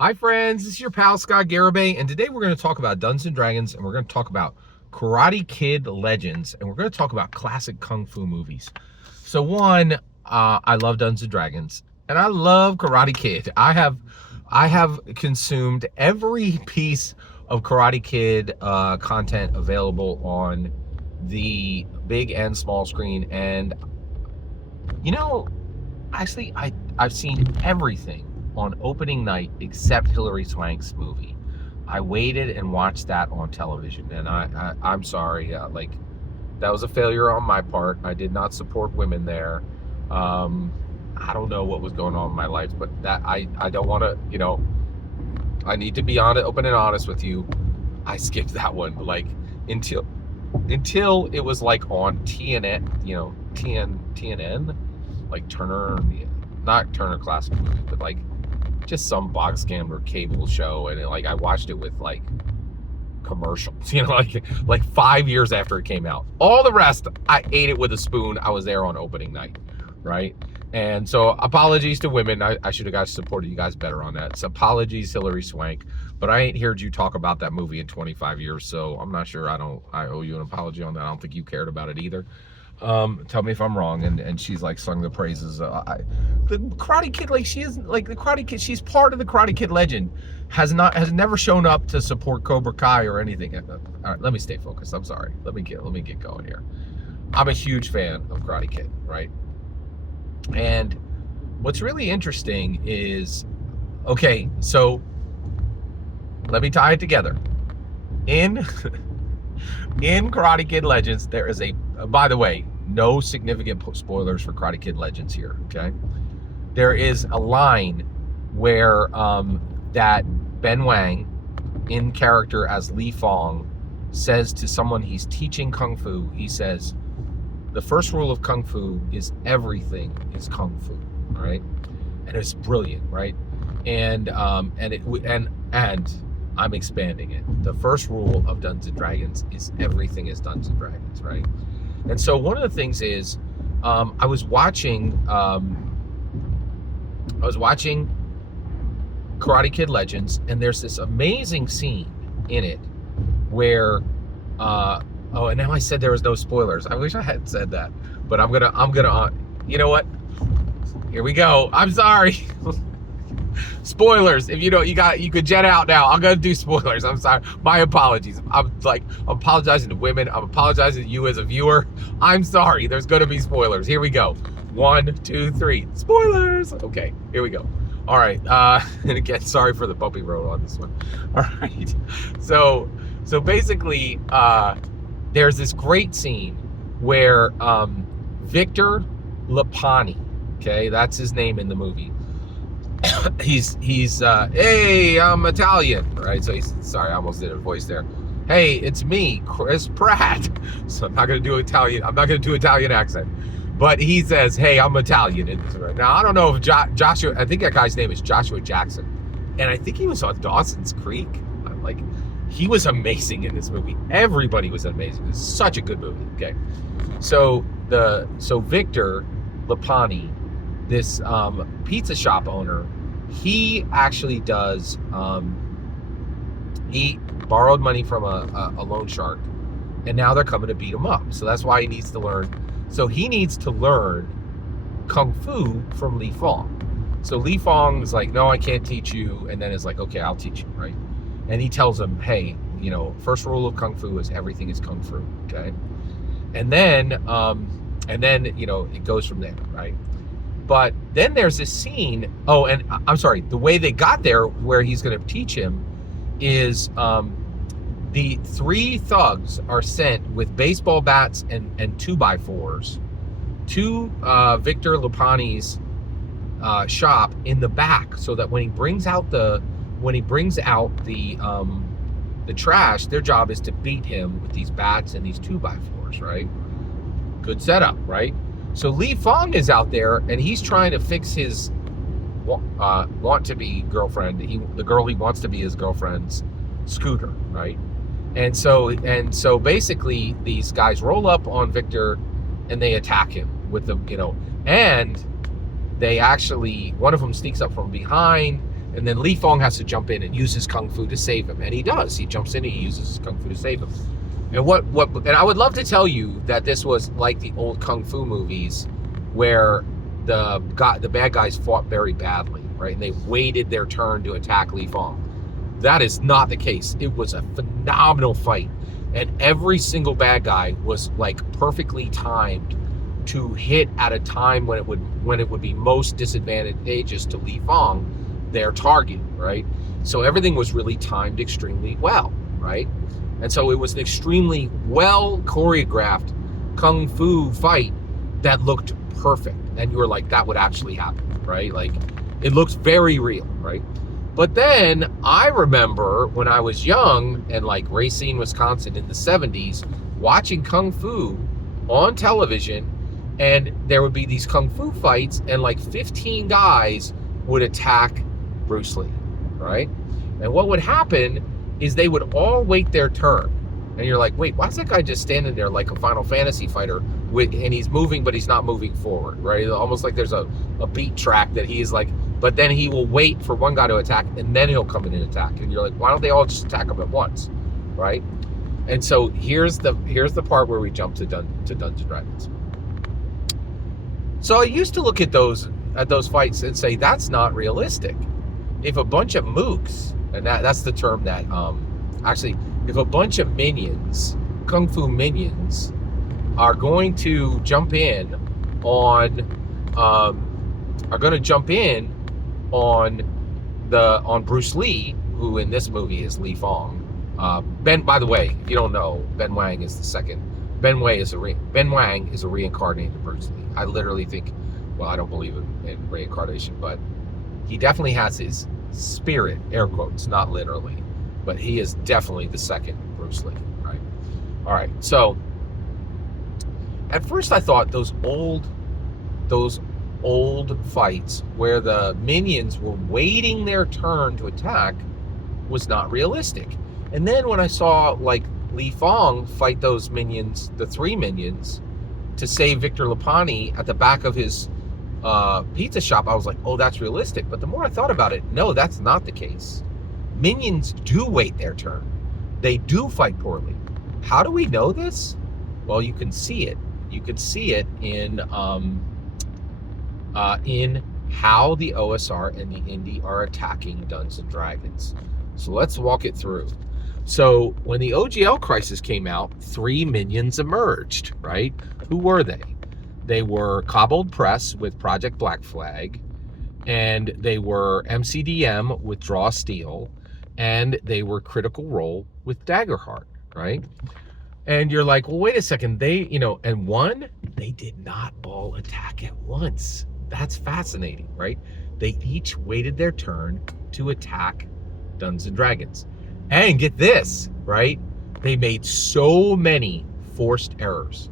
Hi friends, this is your pal Scott Garibay, and today we're going to talk about Dungeons and Dragons, and we're going to talk about Karate Kid Legends, and we're going to talk about classic kung fu movies. So I love Dungeons and Dragons, and I love Karate Kid. I have consumed every piece of Karate Kid content available on the big and small screen, and you know, actually, I've seen everything on opening night except Hilary Swank's movie. I waited and watched that on television, and I'm sorry, like that was a failure on my part. I did not support women there. I don't know what was going on in my life, but that I don't want to, I need to be open and honest with you. I skipped that one like until it was like on TNN, TNN, like Turner, not Turner Classic Movies, but like just some box gambler cable show, and like I watched it with like commercials, like 5 years after it came out. All the rest, I ate it with a spoon. I was there on opening night, right? And so apologies to women. I should have guys supported you guys better on that. So apologies, Hilary Swank. But I ain't heard you talk about that movie in 25 years, so I'm not sure I owe you an apology on that. I don't think you cared about it either. Tell me if I'm wrong. And she's like sung the praises. The Karate Kid, like she is like the Karate Kid. She's part of the Karate Kid legend. Has never shown up to support Cobra Kai or anything. All right, let me stay focused. I'm sorry. Let me get going here. I'm a huge fan of Karate Kid, right? And what's really interesting is, okay, so let me tie it together. In Karate Kid Legends, there is by the way, no significant spoilers for Karate Kid Legends here, okay? There is a line where that Ben Wang, in character as Li Fong, says to someone he's teaching Kung Fu, he says, the first rule of Kung Fu is everything is Kung Fu, right? And it's brilliant, right? And I'm expanding it. The first rule of Dungeons and Dragons is everything is Dungeons and Dragons, right? And so one of the things is, I was watching Karate Kid Legends, and there's this amazing scene in it where, oh, and now I said there was no spoilers. I wish I hadn't said that, but I'm gonna, you know what? Here we go. I'm sorry. Spoilers. If you could jet out now. I'm gonna do spoilers. I'm sorry. My apologies. I'm apologizing to women. I'm apologizing to you as a viewer. I'm sorry. There's gonna be spoilers. Here we go. 1, 2, 3. Spoilers. Okay. Here we go. All right. And again, sorry for the bumpy road on this one. All right. So basically, there's this great scene where Victor Lapani, okay, that's his name in the movie. he's hey, I'm Italian, right? So he's sorry, I almost did a voice there. Hey, it's me, Chris Pratt. So I'm not gonna do Italian accent, but he says, hey, I'm Italian. Now I don't know if Joshua, I think that guy's name is Joshua Jackson, and I think he was on Dawson's Creek. He was amazing in this movie. Everybody was amazing. It's such a good movie. Okay, so Victor Lapani, this pizza shop owner, he actually does. He borrowed money from a loan shark, and now they're coming to beat him up. So that's why he needs to learn. So he needs to learn Kung Fu from Li Fong. So Li Fong is like, no, I can't teach you, and then is like, okay, I'll teach you, right? And he tells him, hey, first rule of Kung Fu is everything is Kung Fu, okay? And then it goes from there, right? But then there's this scene, oh, and I'm sorry, the way they got there where he's going to teach him is the 3 thugs are sent with baseball bats and 2x4s to Victor Lapani's shop in the back, so that when he brings out the trash, their job is to beat him with these bats and these 2x4s, right? Good setup, right? So Li Fong is out there, and he's trying to fix his want-to-be girlfriend, the girl he wants to be his girlfriend's scooter, right? And so basically these guys roll up on Victor, and they attack him with the, and they actually, one of them sneaks up from behind. And then Li Fong has to jump in and use his kung fu to save him, and he does. He jumps in and he uses his kung fu to save him. And and I would love to tell you that this was like the old kung fu movies, where the bad guys fought very badly, right? And they waited their turn to attack Li Fong. That is not the case. It was a phenomenal fight, and every single bad guy was like perfectly timed to hit at a time when it would be most disadvantageous to Li Fong, their target, right? So everything was really timed extremely well, right? And so it was an extremely well choreographed kung fu fight that looked perfect. And you were like, that would actually happen, right? Like, it looks very real, right? But then I remember when I was young and like Racine, Wisconsin in the 70s, watching kung fu on television, and there would be these kung fu fights, and like 15 guys would attack Bruce Lee, right? And what would happen is they would all wait their turn. And you're like, wait, why is that guy just standing there like a Final Fantasy fighter and he's moving, but he's not moving forward, right? Almost like there's a beat track that he's like, but then he will wait for one guy to attack and then he'll come in and attack. And you're like, why don't they all just attack him at once, right? And so here's the part where we jump to Dungeons and Dragons. So I used to look at those fights and say, that's not realistic. If a bunch of mooks, and that's the term that actually, if a bunch of minions, kung fu minions, are going to jump in on Bruce Lee, who in this movie is Li Fong. By the way, if you don't know, Ben Wang is the second. Ben Wang is a reincarnated Bruce Lee. I literally think, well, I don't believe in reincarnation, but he definitely has his spirit, air quotes, not literally, but he is definitely the second Bruce Lee, right? All right, so at first I thought those old fights where the minions were waiting their turn to attack was not realistic. And then when I saw like Li Fong fight those minions, the three minions, to save Victor Lapani at the back of his pizza shop, I was like, oh, that's realistic. But the more I thought about it, no, that's not the case. Minions do wait their turn. They do fight poorly. How do we know this? Well, you can see it. You can see it in how the OSR and the Indy are attacking Dungeons and Dragons. So let's walk it through. So when the OGL crisis came out, three minions emerged, right? Who were they? They were Cobbled Press with Project Black Flag, and they were MCDM with Draw Steel, and they were Critical Role with Daggerheart, right? And you're like, well, wait a second, they did not all attack at once. That's fascinating, right? They each waited their turn to attack Dungeons and Dragons. And get this, right? They made so many forced errors,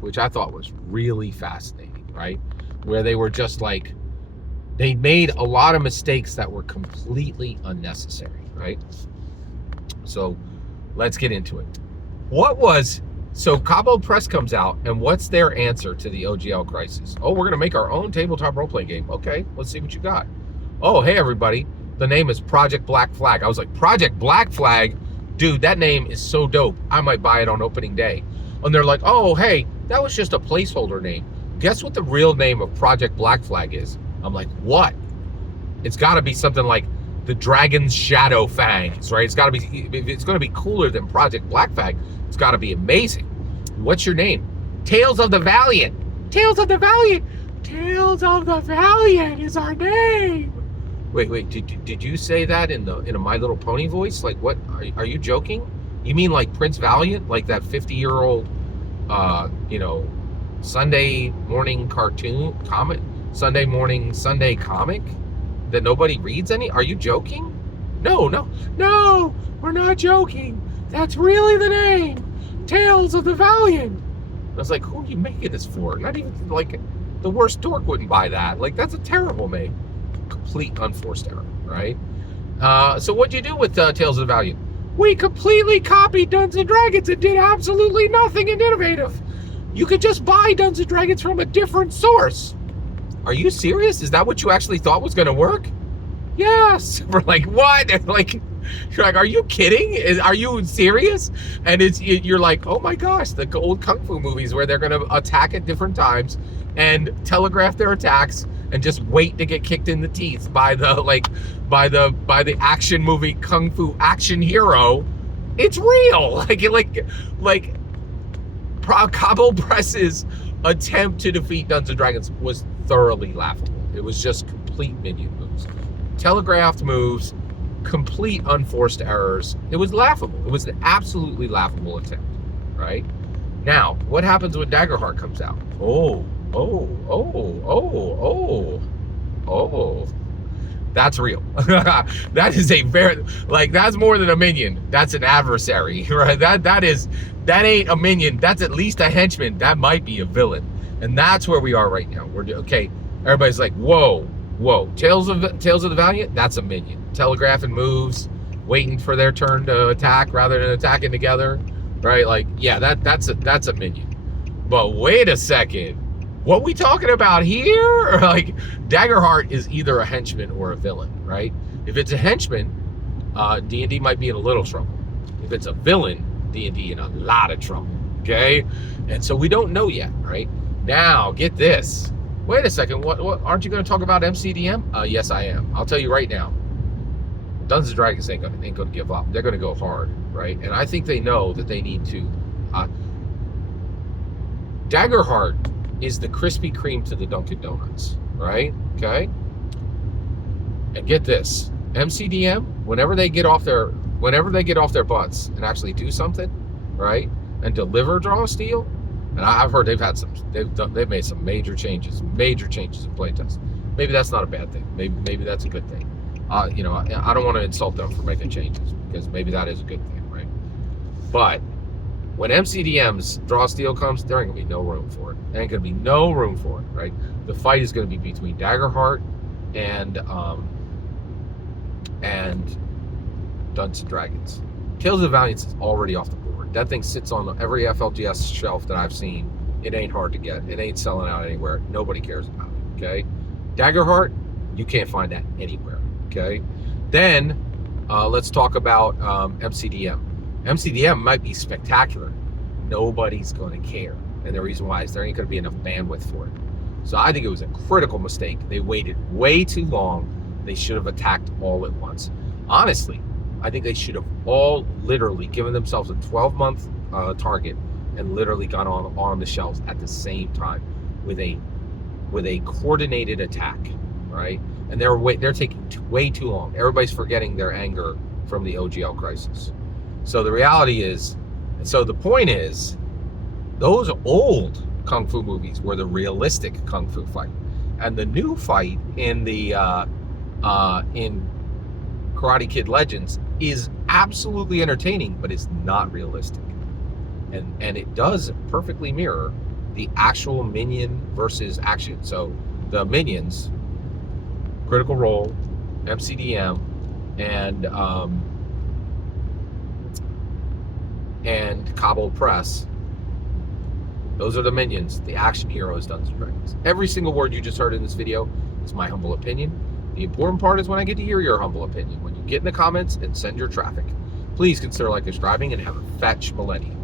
which I thought was really fascinating, right? Where they were just like, they made a lot of mistakes that were completely unnecessary, right? So let's get into it. So Cobbled Press comes out, and what's their answer to the OGL crisis? Oh, we're gonna make our own tabletop role-playing game. Okay, let's see what you got. Oh, hey everybody. The name is Project Black Flag. I was like, Project Black Flag? Dude, that name is so dope. I might buy it on opening day. And they're like, oh, hey, that was just a placeholder name. Guess what the real name of Project Black Flag is? I'm like, what? It's got to be something like the Dragon's Shadow Fangs, right? It's got to be, if it's going to be cooler than Project Black Flag, it's got to be amazing. What's your name? Tales of the Valiant. Tales of the Valiant. Tales of the Valiant is our name. Wait, did you say that in a My Little Pony voice? Like, what, are you joking? You mean like Prince Valiant? Like that 50-year-old, Sunday morning cartoon, comic, Sunday comic that nobody reads any? Are you joking? No, we're not joking. That's really the name. Tales of the Valiant. I was like, who are you making this for? Not even, like, the worst dork wouldn't buy that. Like, that's a terrible name. Complete unforced error, right? So what'd you do with Tales of the Valiant? We completely copied Dungeons and Dragons and did absolutely nothing innovative. You could just buy Dungeons and Dragons from a different source. are you serious? Is that what you actually thought was going to work? Yes. We're like, what? And like, you're like, are you kidding? Are you serious? And you're like, oh my gosh, the old kung fu movies where they're going to attack at different times and telegraph their attacks and just wait to get kicked in the teeth by the action movie kung fu action hero. It's real. Like Cabo Press's attempt to defeat Dungeons and Dragons was thoroughly laughable. It was just complete minion moves, telegraphed moves, complete unforced errors. It was laughable. It was an absolutely laughable attempt, right? Now, what happens when Daggerheart comes out? Oh, that's real. That is a very, like, that's more than a minion. That's an adversary, right? That ain't a minion. That's at least a henchman. That might be a villain. And that's where we are right now. Okay. Everybody's like, whoa. Tales of the Valiant, that's a minion. Telegraphing moves, waiting for their turn to attack rather than attacking together, right? Like, yeah, that's a minion. But wait a second, what we talking about here? Like, Daggerheart is either a henchman or a villain, right? If it's a henchman, D&D might be in a little trouble. If it's a villain, D&D in a lot of trouble, okay? And so we don't know yet, right? Now, get this. Wait a second, what aren't you going to talk about MCDM? Yes, I am. I'll tell you right now. Dungeons and Dragons ain't going to give up. They're going to go hard, right? And I think they know that they need to. Daggerheart is the Krispy Kreme to the Dunkin' Donuts, right? Okay? And get this. MCDM, whenever they get off their butts and actually do something, right? And deliver Draw Steel, and I've heard they've made some major changes in playtest. Maybe that's not a bad thing. Maybe that's a good thing. I don't want to insult them for making changes because maybe that is a good thing, right? But when MCDM's Draw Steel comes, there ain't gonna be no room for it. There ain't gonna be no room for it, right? The fight is gonna be between Daggerheart and Dungeons and Dragons. Tales of the Valiant is already off the board. That thing sits on every FLGS shelf that I've seen. It ain't hard to get. It ain't selling out anywhere. Nobody cares about it, okay? Daggerheart, you can't find that anywhere, okay? Then, let's talk about MCDM. MCDM might be spectacular. Nobody's going to care. And the reason why is there ain't going to be enough bandwidth for it. So I think it was a critical mistake. They waited way too long. They should have attacked all at once. Honestly, I think they should have all literally given themselves a 12-month target and literally gone on the shelves at the same time with a coordinated attack, right? And they're taking way too long. Everybody's forgetting their anger from the OGL crisis. So the reality is, and so the point is, those old kung fu movies were the realistic kung fu fight, and the new fight in Karate Kid Legends is absolutely entertaining, but it's not realistic. And it does perfectly mirror the actual minion versus action. So the minions, Critical Role, MCDM, and Cabo Press, those are the minions. The action hero is Dungeons and Dragons. Every single word you just heard in this video is my humble opinion. The important part is when I get to hear your humble opinion. When you get in the comments and send your traffic. Please consider subscribing and have a fetch millennium.